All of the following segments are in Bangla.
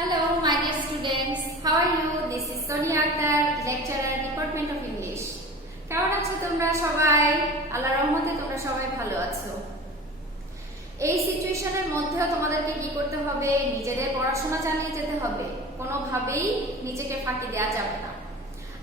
Hello, my dear students. How are you? This is Sonia Akhtar, lecturer, Department of English. কেমন আছো তোমরা সবাই? আল্লাহর রহমতে তোমরা সবাই ভালো আছো। এই সিচুয়েশনের মধ্যেও তোমাদেরকে কি করতে হবে? নিজেদের পড়াশোনা চালিয়ে যেতে হবে। কোনোভাবেই নিজেকে ফাঁকি দেওয়া যাবে না।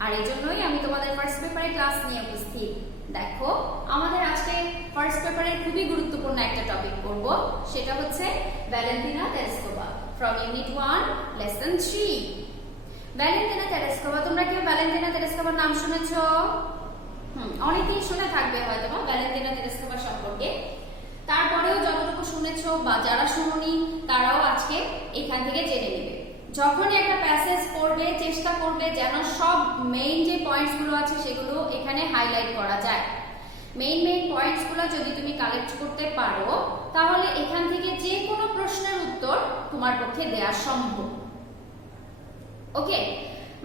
আর এজন্যই আমি তোমাদের ফার্স্ট পেপারে ক্লাস নিয়ে উপস্থিত। দেখো, আমাদের আজকে ফার্স্ট পেপারে খুবই গুরুত্বপূর্ণ একটা টপিক পড়ব, সেটা হচ্ছে Valentina Tereshkova from Unit 1, Lesson 3. Valentina Tereshkova, তোমরা কেউ ভ্যালেন্টিনা তেরেস্কোভার নাম শুনেছো? অনেকেই শুনে থাকবে হয়তো ভ্যালেন্টিনা তেরেস্কোভা সম্পর্কে। তারপরেও যতটুকু শুনেছো বা যারা শুনোনি তারাও আজকে এখান থেকে জেনে নেবে। যখনই একটা প্যাসেজ পড়বে চেষ্টা করবে যেন সব মেইন যে পয়েন্টস গুলো আছে সেগুলো এখানে হাইলাইট করা যায়। মেইন পয়েন্টস গুলো যদি তুমি কালেক্ট করতে পারো তাহলে এখান থেকে যে কোনো প্রশ্নের উত্তর তোমার পক্ষে দেওয়া সম্ভব। ওকে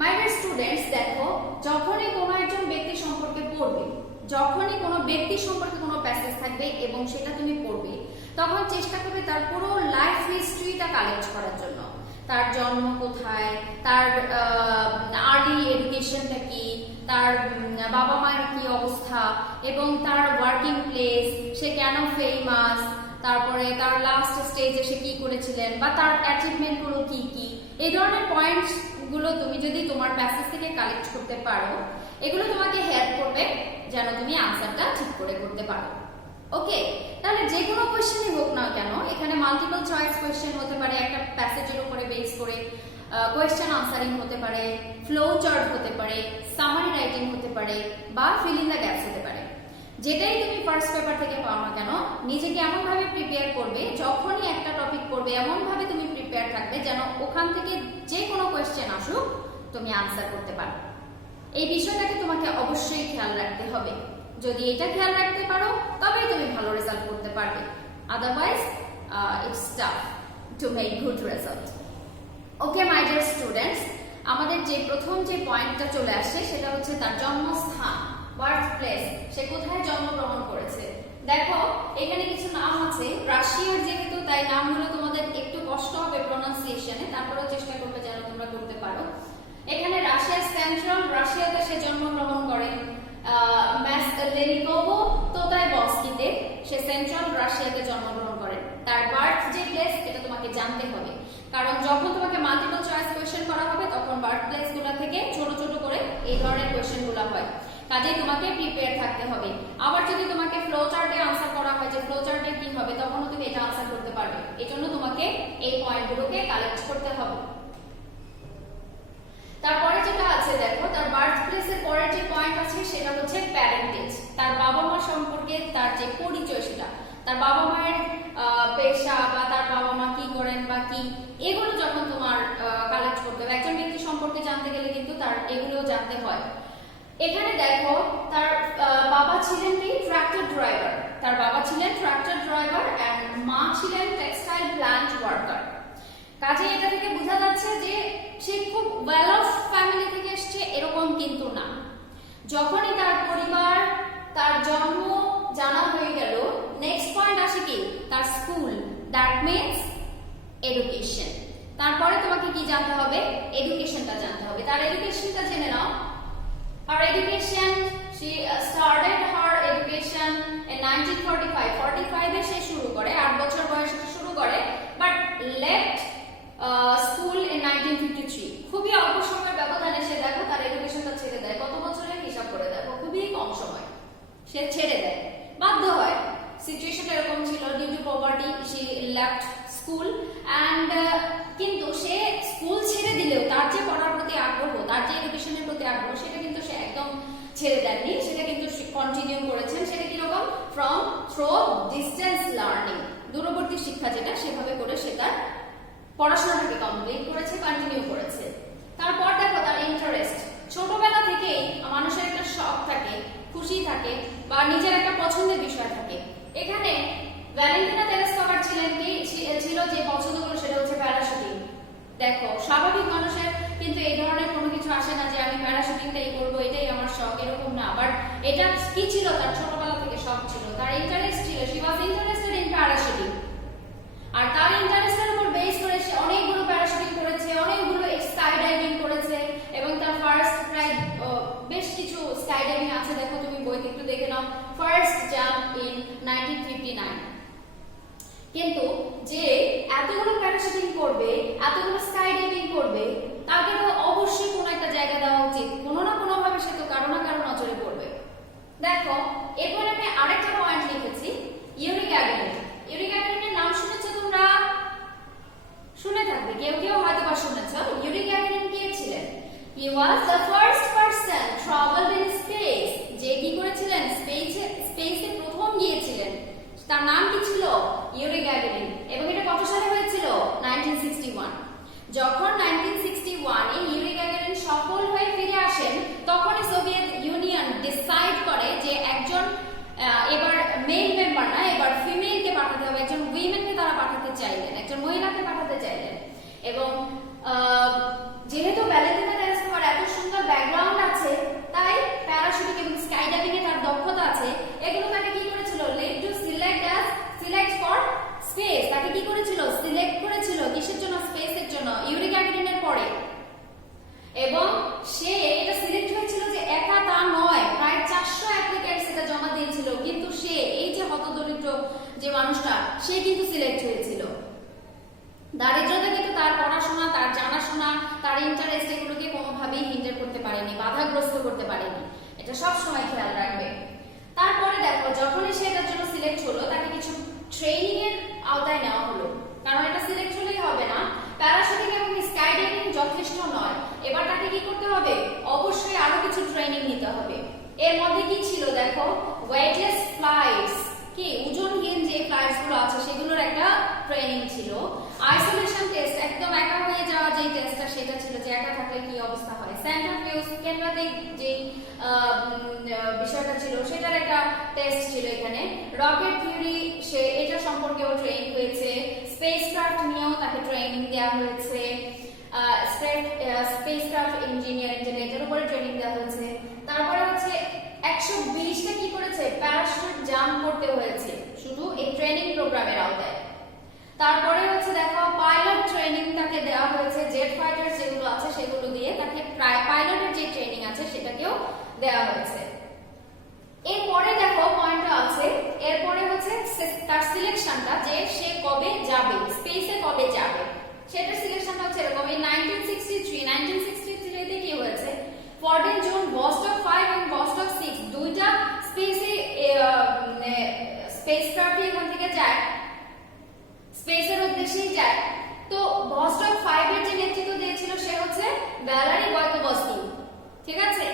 মাই ডিয়ার স্টুডেন্টস, দেখো যখনই কোনো একজন ব্যক্তি সম্পর্কে পড়বে, যখনই কোনো ব্যক্তি সম্পর্কে কোনো প্যাসেজ থাকবে এবং সেটা তুমি পড়বে, তখন চেষ্টা করবে তার পুরো লাইফ হিস্ট্রিটা কালেক্ট করার জন্য। তার জন্ম কোথায়, তার আর্লি এডুকেশনটা কি, তার বাবা মায়ের কি অবস্থা এবং তার ওয়ার্কিং প্লেস, সে কেন ফেমাস, তারপরে তার লাস্ট স্টেজে সে কি করেছিলেন বা তার অ্যাচিভমেন্ট গুলো কি কি, এই ধরনের পয়েন্টস গুলো তুমি যদি তোমার প্যাসেজ থেকে কালেক্ট করতে পারো, এগুলো তোমাকে হেল্প করবে যেন তুমি আনসারটা ঠিক করে করতে পারো। ওকে, তাহলে যে কোনো কোয়েশ্চেনই হোক না কেন, এখানে মাল্টিপল চয়েস কোয়েশ্চেন হতে পারে, একটা প্যাসেজের উপরে বেস করে কোয়েশ্চেন আনসারিং হতে পারে, ফ্লো চার্ট হতে পারে, সামারি রাইটিং হতে পারে বা ফিল ইন দ্য গ্যাপস হতে পারে। যেটাই তুমি ফার্স্ট পেপার থেকে পাও না কেন, নিজেকে এমনভাবে প্রিপেয়ার করবে, যখনই একটা টপিক পড়বে এমনভাবে তুমি প্রিপেয়ার থাকবে যেন ওখান থেকে যে কোনো কোয়েশ্চেন আসুক তুমি আনসার করতে পারো। এই বিষয়টাকে তোমাকে অবশ্যই খেয়াল রাখতে হবে। যদি এটা খেয়াল রাখতে পারো তবেই তুমি ভালো রেজাল্ট করতে পারবে, otherwise it's tough to make good result. Okay my dear students, আমাদের যে প্রথম যে পয়েন্টটা চলে আসে সেটা হচ্ছে তার জন্মস্থান, বার্থ প্লেস, সে কোথায় জন্মগ্রহণ করেছে। দেখো এখানে কিছু নাম আছে, রাশিয়ার যেহেতু তাই নামগুলো তোমাদের একটু কষ্ট হবে প্রনাউন্সিয়েশনে, তারপরেও চেষ্টা করবে যেন তোমরা করতে পারো। এখানে রাশিয়ার সেন্ট্রাল রাশিয়াতে সে জন্মগ্রহণ করেন, লেনিকোভো তোতাইবস্কিতে সে সেন্ট্রাল রাশিয়াতে জন্মগ্রহণ করেন। তার বার্থ যে প্লেস এটা তোমাকে জানতে হবে, কারণ যখন তোমাকে মাল্টিপল চয়েস কোয়েশ্চেন করা হবে তখন বার্থ প্লেস গুলা থেকে ছোট ছোট করে এই ধরনের কোয়েশ্চেন গুলা হয়, কাজেই তোমাকে প্রিপেয়ার থাকতে হবে। আবার যদি তোমাকে ফ্লো চার্টে আনসার করা হয় যে ফ্লো চার্টে কি হবে, তখনও তুমি এটা আনসার করতে পারবে। এজন্য তোমাকে এই পয়েন্টগুলোকে কালেক্ট করতে হবে। তারপরে যেটা আছে দেখো, তার বার্থ প্লেসের পরের যে পয়েন্ট আছে সেটা হচ্ছে প্যারেন্টেজ, তার বাবা মা সম্পর্কে তার যে পরিচয়, সেটা তার বাবা মায়ের পেশা বা তার বাবা মা কি করেন বা কি, এগুলো যখন তোমার কালেক্ট করতে হবে। একজন ব্যক্তি সম্পর্কে জানতে গেলে কিন্তু তার এগুলোও জানতে হয়। এখানে দেখো তার বাবা ছিলেন কি ট্রাক্টর ড্রাইভার, তার বাবা ছিলেন ট্রাক্টর ড্রাইভার এন্ড মা ছিলেন টেক্সটাইল প্ল্যান্ট ওয়ার্কার। কাজে এটা থেকে বোঝা যাচ্ছে যে সে খুব ওয়েল অফ ফ্যামিলি থেকে এসছে এরকম কিন্তু না। যখনই তার পরিবার, তার জন্ম জানা হয়ে গেল, নেক্সট পয়েন্ট আসে কি তার স্কুল, দ্যাট মিন্স এডুকেশন। তারপরে তোমাকে কি জানতে হবে, এডুকেশনটা জানতে হবে। তার এডুকেশনটা জেনে নাও। Her education, she started her education in 1945. 45 এ সে শুরু করে, 8 বছর বয়সে শুরু করে, বাট left স্কুল in 1953. খুবই অল্প সময়ের ব্যবধানে সে দেখো তার এডুকেশনটা ছেড়ে দেয়। কত বছরের হিসাব করে দেখো, খুবই কম সময় সে ছেড়ে দেয়, বাধ্য হয়। সিচুয়েশন এরকম ছিল, due to poverty she left school and কিন্তু সে স্কুল ছেড়ে দিলেও তার যে পড়ার প্রতি আগ্রহ, তার যে এডুকেশনের প্রতি আগ্রহ, সেটা কিন্তু সে একদম ছেড়ে দেননি, সেটা কিন্তু কন্টিনিউ করেছেন। সেটা কিরকম, ফ্রম থ্রু ডিস্টেন্স লার্নিং, দূরবর্তী শিক্ষা যেটা, সেভাবে করে সে তার পড়াশোনাটাকে কমপ্লিট করেছে, কন্টিনিউ করেছে। তারপর দেখো তার ইন্টারেস্ট, ছোটবেলা থেকেই মানুষের একটা শখ থাকে, খুশি থাকে বা নিজের একটা পছন্দের বিষয় থাকে। এখানে ভ্যালেন্টিনা তেরেস্কোভা ছিলেন কি ছিল যে পছন্দগুলো, সেটা হচ্ছে প্যারাশুটিং। দেখো স্বাভাবিক মানুষের কিন্তু এই ধরনের কোনো কিছু আসে না যে আমি প্যারাশুটিংটাই করবো, এটাই আমার শখ, এরকম না। বাট এটা কি ছিল, তার ছোটবেলা থেকে শখ ছিল, তার ইন্টারেস্ট ছিল, she was interested in parachuting. আর তার ইন্টারেস্টের উপর বেস করে সে অনেকগুলো প্যারাশুটিং করেছে, কিন্তু যে এতগুলো প্যারাশুটিং করবে, এতগুলো স্কাই ডাইভিং করবে, তাকে তো অবশ্যই কোনো একটা জায়গা দেওয়া উচিত। কোনো না কোনো ভাবে সে তো কারো না কারো নজরে পড়বে। দেখো এরপর আমি আরেকটা পয়েন্ট লিখেছি, ইউরি গ্যাগারিন। ইউরি গ্যাগারিনের নাম শুনেছো তোমরা? শুনে থাকবে, কেউ কেউ হয়তো বা শুনেছো। ইউরি গ্যাগারিন কে ছিলেন? He was the first person traveled in space. যে কি করেছিলেন? স্পেসে প্রথম গিয়েছিলেন। তার নাম কি ছিল? Yuri Gagarin. এবং এটা কত সালে হয়েছিল? 1961। যখন 1961 এ ইউরি গ্যাগারিন সফল হয়ে ফিরে আসেন, তখনই সোভিয়েত ইউনিয়ন ডিসাইড করে যে একজন এবার মেল মেম্বার না, এবার ফিমেলকে পাঠাতে হবে, একজন উইমেনকে তারা পাঠাতে চাইলেন, একজন মহিলাকে পাঠাতে চাইলেন। এবং যেহেতু ভ্যালেন্টিনা তেরেস্কোভার এত সুন্দর ব্যাকগ্রাউন্ড আছে, তাই প্যারাশুটিং এবং স্কাই ডাইভিং এ তার দক্ষতা আছে, এগুলো তাকে কি করেছিল? Led to select for space. তাকে কি করেছিল? সিলেক্ট করেছিল কিসের জন্য? স্পেসের জন্য, ইউরি গ্যাগারিনের পরে। এবং সে এটা সিলেক্ট হয়েছিল যে একা তা নয়, প্রায় 400 অ্যাপ্লিকেন্টস এটা জমা দিয়েছিল, কিন্তু সে এই যে হতদরিদ্র যে মানুষটা, সে কিন্তু সিলেক্ট হয়েছিল। দারিদ্রতা কিন্তু তার পড়াশোনা, তার জানাশোনা, তার ইন্টারেস্ট এগুলোকে কোনোভাবেই হিন্ডার করতে পারেনি, বাধাগ্রস্ত করতে পারেনি। এটা সব সময় খেয়াল রাখবে। তারপরে দেখো যখনই সে এটার জন্য সিলেক্ট হলো, তাকে কিছু ট্রেনিং এর আওতায় নেওয়া হলো, কারণ এটা সিলেক্ট হলেই হবে না। প্যারাশুটিং এবং স্কাই ডাইভিং যথেষ্ট নয়, এবার তাকে কি করতে হবে? অবশ্যই আরো কিছু ট্রেনিং নিতে হবে। এর মধ্যে কি ছিল দেখো? ওয়েটলেস ফ্লাইটস, কি ওজনহীন যে ফ্লাইটস গুলো আছে সেগুলোর একটা ট্রেনিং ছিল। আইসোলেশন টেস্ট, একদম একা হয়ে যাওয়া যে টেস্টটা, সেটা ছিল যে একা থাকলে কি অবস্থা হয়। সেন্ট্রিফিউজ কেন্দ্রাতিক যে বিষয়টা ছিল, সেটার একটা টেস্ট ছিল এখানে। রকেট থিওরি, সে এটা সম্পর্কেও ট্রেন হয়েছে। স্পেসক্রাফট নিয়েও তাকে ট্রেনিং দেওয়া হয়েছে। স্পেসক্রাফট ইঞ্জিনিয়ারিং, যেটা এটার উপরে ট্রেনিং দেওয়া হয়েছে। তারপরে হচ্ছে 120টা কি করেছে? প্যারাশুট জাম্প করতে হয়েছে শুধু এই ট্রেনিং প্রোগ্রামের আওতায়। তারপরে হচ্ছে দেখো পাইলট ট্রেনিং তাকে দেওয়া হয়েছে, জেট ফাইটার যেগুলো আছে সেগুলো দিয়ে তাকে পাইলটের যে ট্রেনিং আছে সেটাকেও দেওয়া হয়েছে। এরপরে দেখো পয়েন্টটা আছে, এরপরে হচ্ছে তার সিলেকশনটা, যে সে কবে যাবে স্পেসে, কবে যাবে, সেটার সিলেকশনটা হচ্ছে এরকম। এই 1963 তে কি হয়েছে? 14 জুন ভস্টক 5 এবং ভস্টক 6 দুইটা স্পেসক্রাফট এখান থেকে যায়, স্পেসের উদ্দেশ্যেই যায়। তো ভস্টক 5 এর যে নেতৃত্ব দিয়েছিল সে হচ্ছে ভ্যালেরি ভয়কোভস্কি, ঠিক আছে।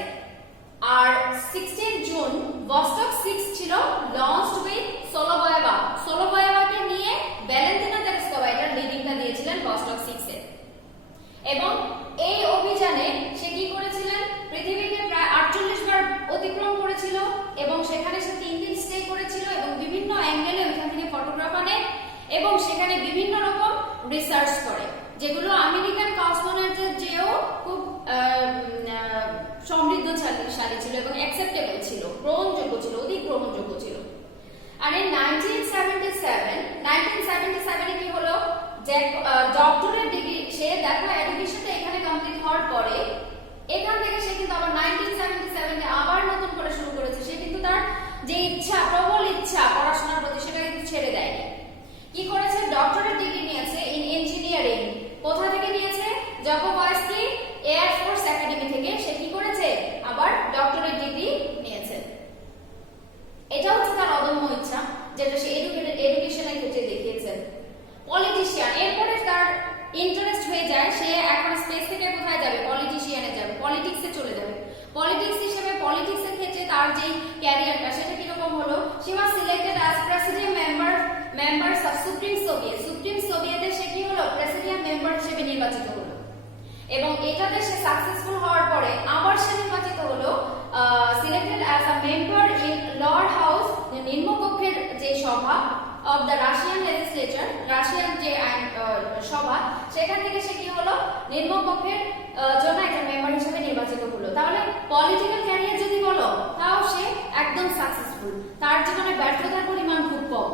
আর 16 জুন ভস্টক 6 ছিল লঞ্চড উইথ সোলোভয়েভা। সোলোভয়েভাকে নিয়ে ভ্যালেন্টিনা তেরেস্কোভা এটার লিডিংটা দিয়েছিলেন ভস্টক 6 এর। এবং এই অভিযানে সে কি করেছিলেন? পৃথিবীকে প্রায় 48 বার অতিক্রম করেছিল এবং সেখানে সে 3 দিন স্টে করেছিল এবং বিভিন্ন অ্যাঙ্গেলে ওইখান থেকে ফটোগ্রাফ আনে এবং সেখানে বিভিন্ন রকম রিসার্চ করে, যেগুলো আমেরিকান কসমোনটের চেয়েও খুব সমৃদ্ধশালী ছিল এবং অ্যাকসেপ্টেবল ছিল, গ্রহণযোগ্য ছিল, অধিক গ্রহণযোগ্য ছিল। আর এই 1977 এ কি হলো? যে ডক্টরেট ডিগ্রি সে দেখো এডুকেশনটা এখানে কমপ্লিট হওয়ার পরে এখান থেকে সে কিন্তু আবার 1977 এ আবার নতুন করে শুরু করেছে। সে কিন্তু তার যে ইচ্ছা, প্রবল ইচ্ছা পড়াশোনার প্রতি, সেটা কিন্তু ছেড়ে দেয়নি। কি করেছে? ডক্টরেট ডিগ্রি নিয়েছে ইন ইঞ্জিনিয়ারিং। কোথা থেকে নিয়েছে? জকোভস্কি এয়ার ফোর্স একাডেমি থেকে সে কি করেছে? আবার ডক্টরেট ডিগ্রি নিয়েছে। এটা হচ্ছে তার অদম্য ইচ্ছা, যেটা সে এডুকেশনের ক্ষেত্রে দেখিয়েছে। পলিটিশিয়ান, এরপরে তার ইন্টারেস্ট হয়ে যায়, সে এখন স্পেস থেকে কোথায় যাবে? পলিটিশিয়ানে যাবে, পলিটিক্সে চলে যাবে। পলিটিক্স হিসেবে পলিটিক্সের ক্ষেত্রে তার যে ক্যারিয়ারটা সেটা কিরকম হলো? সে was selected as presidium member of supreme soviet. Supreme সোভিয়েতে সে কি হলো? প্রেসিডিয়াম মেম্বার হিসেবে নির্বাচিত হলো এবং এটাতে সে সাকসেসফুল হওয়ার পরে আবার সে নির্বাচিত হলো selected as a member in lord house, নিম্নকক্ষের যে সভা of the Russian legislature, Russian যে সভা, সেখান থেকে সে কি হলো? নিম্নকক্ষের জন্য একটা মেম্বার হিসেবে নির্বাচিত হলো। তাহলে পলিটিক্যাল ক্যারিয়ার যদি বলো, তাও সে একদম সাকসেসফুল, তার জীবনে ব্যর্থতার পরিমাণ খুব কম।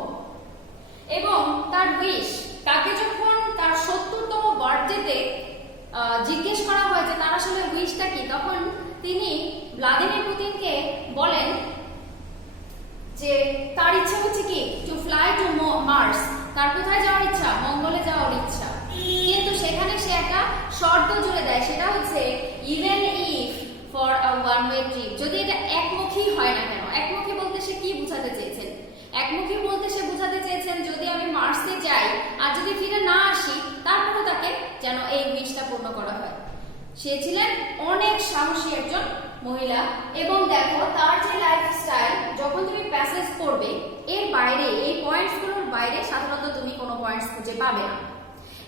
এবং তার উইশ, তাকে যখন তার 70তম বার্থডেতে জিজ্ঞেস করা হয় যে তার আসলে উইশটা কি, তখন তিনি ভ্লাদিমির পুতিনকে বলেন যে তার ইচ্ছা হচ্ছে কি? টু ফ্লাই টু মার্স, তার কোথায় যাওয়ার ইচ্ছা? মঙ্গলে যাওয়ার ইচ্ছা। কিন্তু সেখানে সে একটা শর্ত জুড়ে দেয়, সেটা হচ্ছে even if for a one way trip, যদি এটা একমুখী হয় না কেন। একমুখী বলতে সে কি বোঝাতে চেয়েছেন? একমুখী বলতে সে বোঝাতে চেয়েছেন যদি আমি মার্সে যাই আর যদি ফিরে না আসি, তারপরে তাকে যেন এই উইশটা পূর্ণ করা হয়। সে ছিলেন অনেক সাহসী একজন মহিলা। এবং দেখো তার যে লাইফস্টাইল, যখন তুমি প্যাসেজ পড়বে এর বাইরে, এই পয়েন্টসগুলোর বাইরে সাধারণত তুমি কোনো পয়েন্টস খুঁজে পাবে না।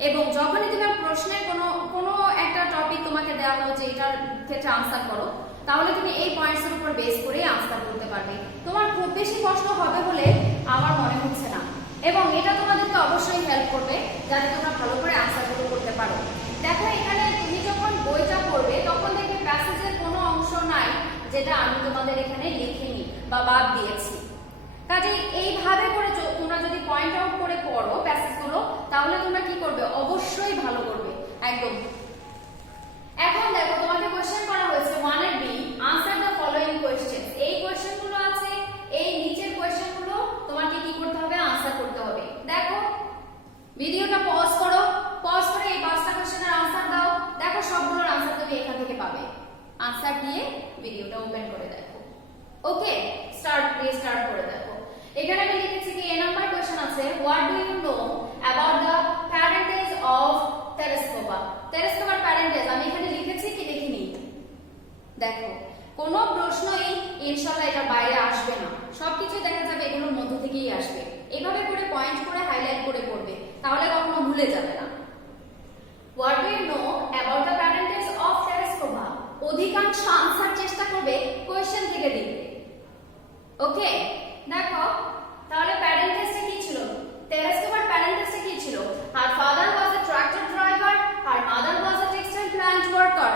এবং যখনই তোমার প্রশ্নের কোনো একটা টপিক তোমাকে দেওয়া হলো যে এটার ক্ষেত্রে আনসার করো, তাহলে তুমি এই পয়েন্টসের উপর বেস করে আনসার করতে পারবে। তোমার খুব বেশি কষ্ট হবে বলে আমার মনে হচ্ছে না, এবং এটা তোমাদেরকে অবশ্যই হেল্প করবে যাতে তোমরা ভালো করে আনসারগুলো করতে পারো। দেখো এখানে তুমি যখন বইটা পড়বে তখন দেখবে প্যাসেজের কোনো অংশ নাই যেটা আমি তোমাদের এখানে লিখিনি বা বাদ দিয়েছি। কাজেই এইভাবে করে তোমরা যদি পয়েন্ট আউট করে পড়ো প্যাসেজগুলো, তাহলে তোমরা কি করবে? অবশ্যই ভালো করবে একদম। এখন দেখো তোমাকে কোশ্চেন করা হয়েছে 1 এর B, answer the following question. এই কোশ্চেনগুলো আছে, এই নিচের কোশ্চেনগুলো তোমাকে কি করতে হবে? আনসার করতে হবে। দেখো ভিডিওটা পজ করো, পজ করে এই 5টা কোশ্চেনের আনসার দাও। দেখো সবগুলোর আনসার তুমি এখান থেকে পাবে। আনসার দিয়ে ভিডিওটা ওপেন করে দেখো। ওকে, স্টার্ট করে দেখো। এখানে আমি লিখেছি কি, এ নাম্বার কোশ্চেন আছে, what do you know about the parentage of Tereshkova. টেলিস্কোপার প্যারেন্টেজ আমি এখানে লিখেছি কি লিখিনি? দেখো কোনো প্রশ্নই ইনশাআল্লাহ এটা বাইরে আসবে না, সবকিছু দেখা যাবে এগুলোর মধ্য থেকেই আসবে। এভাবে করে পয়েন্ট করে হাইলাইট করে পড়বে, তাহলে কখনো ভুলে যাবে না। What do you know about the parentage of Tereshkova, অধিকাংশ আনসার চেষ্টা করবে কোশ্চেন থেকে দিতে। ওকে, দেখো তাহলে প্যারেন্টেজটা কি ছিল? টেলিস্কোপার প্যারেন্টেজটা কি ছিল? Her father was a tractor driver, her mother was a textile plant worker.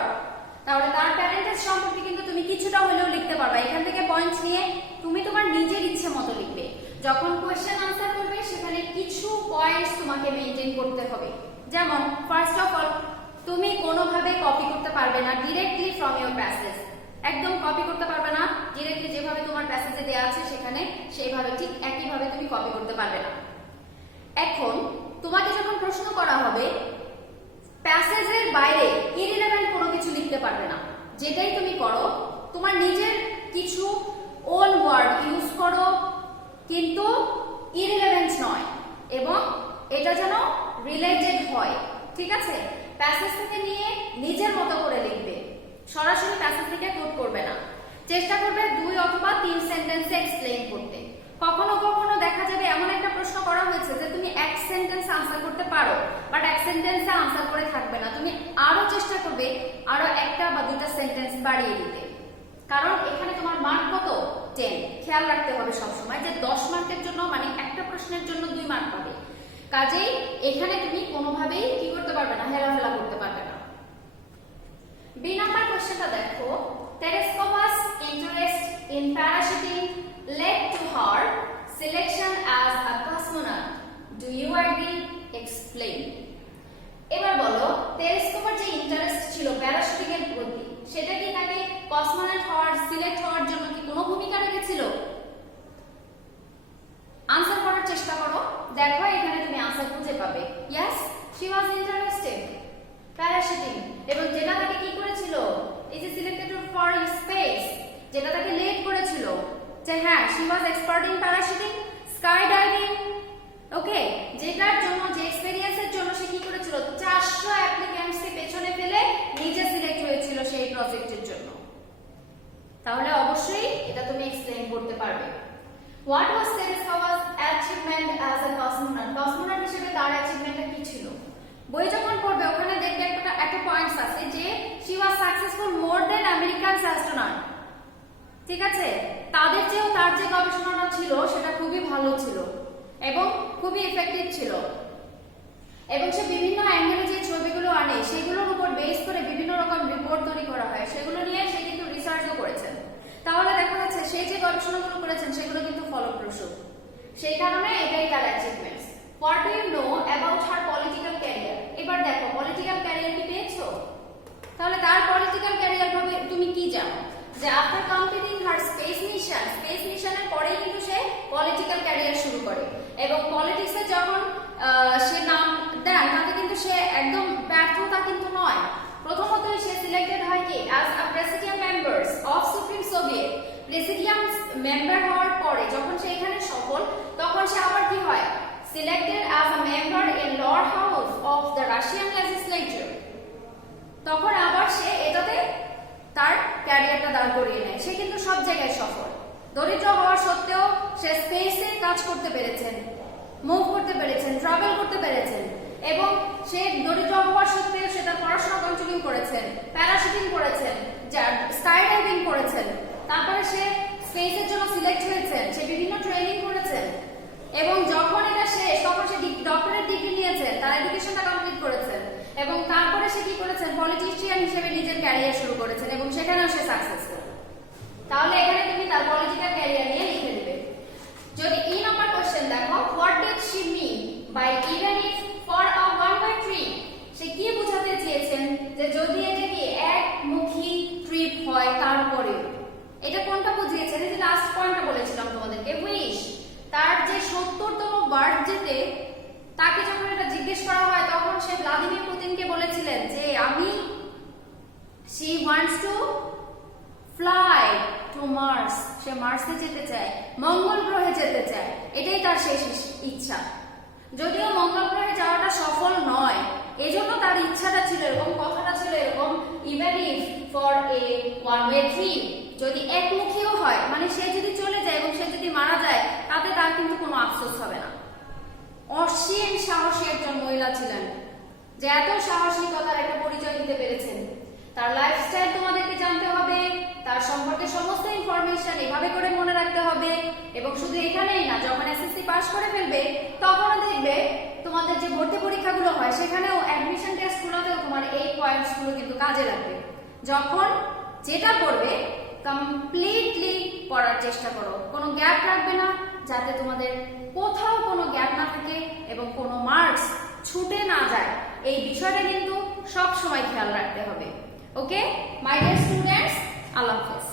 তাহলে তার প্যারেন্টেজ সম্পর্কে কিন্তু তুমি কিছুটা হলেও লিখতে পারবে। এখান থেকে পয়েন্টস নিয়ে তুমি তোমার নিজের ইচ্ছে মতো লিখবে। যখন কোশ্চেন আনসার করবে সেখানে কিছু পয়েন্টস তোমাকে মেইনটেইন করতে হবে। যেমন ফার্স্ট অফ অল, তুমি কোনোভাবে কপি করতে পারবে না ডিরেক্টলি ফ্রম ইওর প্যাসেজ। একদম কপি করতে পারবে না ডিরেক্টলি, যেভাবে তোমার প্যাসেজে দেওয়া আছে সেখানে সেইভাবে ঠিক একইভাবে তুমি কপি করতে পারবে না। এখন তোমাকে যখন প্রশ্ন করা হবে, প্যাসেজের বাইরে ইররিলেভেন্ট কোনো কিছু লিখতে পারবে না। যেটাই তুমি করো তোমার নিজের কিছু ওন ওয়ার্ড ইউজ করো, কিন্তু ইররিলেভেন্ট নয়, এবং এটা যেন রিলেটেড হয়। ঠিক আছে, প্যাসেজ থেকে নিয়ে নিজের মতো করে লিখবে, সরাসরি প্যাসেজ থেকে কোট করবে না। চেষ্টা করবে 2 অথবা 3 সেন্টেন্সে এক্সপ্লেইন করতে। কখনো কখনো দেখা যাবে এমন একটা প্রশ্ন করা হয়েছে যে তুমি 1 সেন্টেন্স আনসার করতে পারো, বাট 1 সেন্টেন্সে আনসার করে থাকবে না, তুমি আরো চেষ্টা করবে আরো 1টা বা 2টা সেন্টেন্স বাড়িয়ে দিতে। কারণ এখানে তোমার মার্ক কত? 10। খেয়াল রাখতে হবে সবসময় যে 10 মার্কের জন্য, মানে একটা প্রশ্নের জন্য 2 মার্ক পাবে। কাজেই এখানে তুমি কোনোভাবেই কি করতে পারবে না? হেলাফেলা করতে পারবে না। বি নাম্বার কোশ্চেনটা দেখো, Tereshkova's interest in parachuting led to her selection as a cosmonaut. Do you agree? Explain. এবার বলো, টেলিস্কোপার যে ইন্টারেস্ট ছিল প্যারাশুটিং এর প্রতি, সেটা কি তাকে কসমোনট হওয়ার, সিলেক্ট হওয়ার জন্য কি কোনো ভূমিকা রেখেছিল? আনসার করার চেষ্টা করো, দেখো এখানে তুমি আনসার খুঁজে পাবে। Yes, she was interested parachuting, এবং যেটা তাকে কি করেছিল? এই যে সিলেক্টেড ফর স্পেস, যেটা তাকে লেট করেছিল যে হ্যাঁ she was expert in parachuting, skydiving। ওকে, যেটার জন্য, যে এক্সপেরিয়েন্সের জন্য সে কি করেছিল? 400 অ্যাপ্লিক্যান্টসকে পেছনে ফেলে নিজে সিলেক্ট হয়েছিল সেই প্রজেক্টের জন্য। তাহলে অবশ্যই এটা তুমি এক্সপ্লেইন করতে পারবে। What was Tereskava's achievement as a cosmonaut? Cosmonaut হিসেবে তার অ্যাচিভমেন্টটা কি ছিল? বই যখন পড়বে ওখানে দেখবে একটা পয়েন্টস আছে যে she was successful more than American astronaut। ঠিক আছে, তাদের চেয়েও তার যে গবেষণাটা ছিল সেটা খুবই ভালো ছিল এবং খুবই ইফেক্টিভ ছিল, এবং সে বিভিন্ন অ্যাঙ্গেলে যে ছবিগুলো আনে সেগুলোর উপর বেস করে বিভিন্ন রকম রিপোর্ট তৈরি করা হয়, সেগুলো নিয়ে সে কিন্তু রিসার্চও করেছেন। তাহলে দেখা যাচ্ছে সে যে গবেষণাগুলো করেছেন সেগুলো কিন্তু ফলপ্রসূ, সেই কারণে এটাই তার achievements. What do you know about her political career? এবার দেখো পলিটিক্যাল ক্যারিয়ার কি পেয়েছো? তাহলে তার পলিটিক্যাল ক্যারিয়ার ভাবে তুমি কি জানো? যে আফটার কমপ্লিটিং হার স্পেস মিশনের পরেই কিন্তু সে পলিটিক্যাল ক্যারিয়ার শুরু করে, এবং পলিটিক্সে যখন সে নাম দেন তাতে কিন্তু সে একদম ব্যর্থতা কিন্তু নয়। প্রথমত সে সিলেক্টেড হয় কি as a presidium members of supreme Soviet. Presidium member হওয়ার পরে যখন সে এখানে সফল, তখন সে আবার কি হয় selected as a member in lower house of the Russian legislature. তখন আবার সে এটাতে তার ক্যারিয়ারটা দাঁড় করিয়ে নেয়। সে কিন্তু সব জায়গায় সফল। দরিদ্র হওয়ার সত্ত্বেও সে স্পেসে কাজ করতে পেরেছেন, মুভ করতে পেরেছেন, ট্রাভেল করতে পেরেছেন, এবং সে দরিদ্র হওয়ার সত্ত্বেও সে তার পড়াশোনা কন্টিনিউ করেছেন, প্যারাশুটিং করেছেন, স্কাই ডাইভিং করেছেন, তারপরে সে স্পেসের জন্য সিলেক্ট হয়েছেন, সে বিভিন্ন ট্রেনিং করেছেন, এবং যখন এটা শেষ তখন সে ডক্টরেট ডিগ্রি নিয়েছেন, তার এডুকেশনটা কমপ্লিট করেছেন, এবং তারপরে সে কি করেছেন পলিটিশিয়ান হিসেবে নিজের ক্যারিয়ার শুরু করেছেন, এবং সেখানেও সে সাকসেসফুল। তাহলে এখানে তুমি তার পলিটিক্যাল ক্যারিয়ার নিয়ে লিখে দিবে। যদি ই নাম্বার কোশ্চেন দেখো, what did she mean by even if for a one way trip, সে কি বোঝাতে চেয়েছেন যে যদি এটা কি একমুখী ট্রিপ হয় তারপরে, এটা কোনটা বুঝিয়েছেন? এই যে লাস্ট পয়েন্টটা বলেছিলাম তোমাদেরকে, উইশ। তার যে 70তম বার্থডেতে তাকে যখন এটা জিজ্ঞেস করা হয় তখন সে ভ্লাদিমির পুতিনকে বলেছিলেন যে she wants to fly to Mars, সে মার্সে যেতে চায়, মঙ্গল গ্রহে যেতে চায়, এটাই তার শেষ ইচ্ছা। যদিও মঙ্গল গ্রহে যাওয়াটা সফল নয়, এজন্য তার ইচ্ছাটা ছিল এরকম, কথাটা ছিল এরকম, even if for a one way trip, যদি একমুখীও হয়, মানে সে যদি চলে যায় এবং সে যদি মারা যায় তাতে তার কিন্তু কোনো আফসোস হবে না। অসীম সাহসী একজন মহিলা ছিলেন, যে এত সাহসিকতার একটা পরিচয় দিতে পেরেছেন। তার লাইফস্টাইল তোমাদেরকে জানতে হবে, তার সম্পর্কে সমস্ত ইনফরমেশন এভাবে করে মনে রাখতে হবে, এবং শুধু এখানেই না, যখন এসএসসি পাস করে ফেলবে তখনও দেখবে তোমাদের যে ভর্তি পরীক্ষাগুলো হয় সেখানেও অ্যাডমিশন টেস্টগুলোতেও তোমার এই পয়েন্টসগুলো কিন্তু কাজে লাগবে। যখন যেটা করবে কমপ্লিটলি পড়ার চেষ্টা করো, কোনো গ্যাপ রাখবে না, যাতে তোমাদের কোথাও কোনো গ্যাপ না থাকে এবং কোনো মার্কস ছুটে না যায়, এই বিষয়টা কিন্তু সব সময় খেয়াল রাখতে হবে। ওকে মাই ডিয়ার স্টুডেন্টস, আল্লাহ হাফেজ।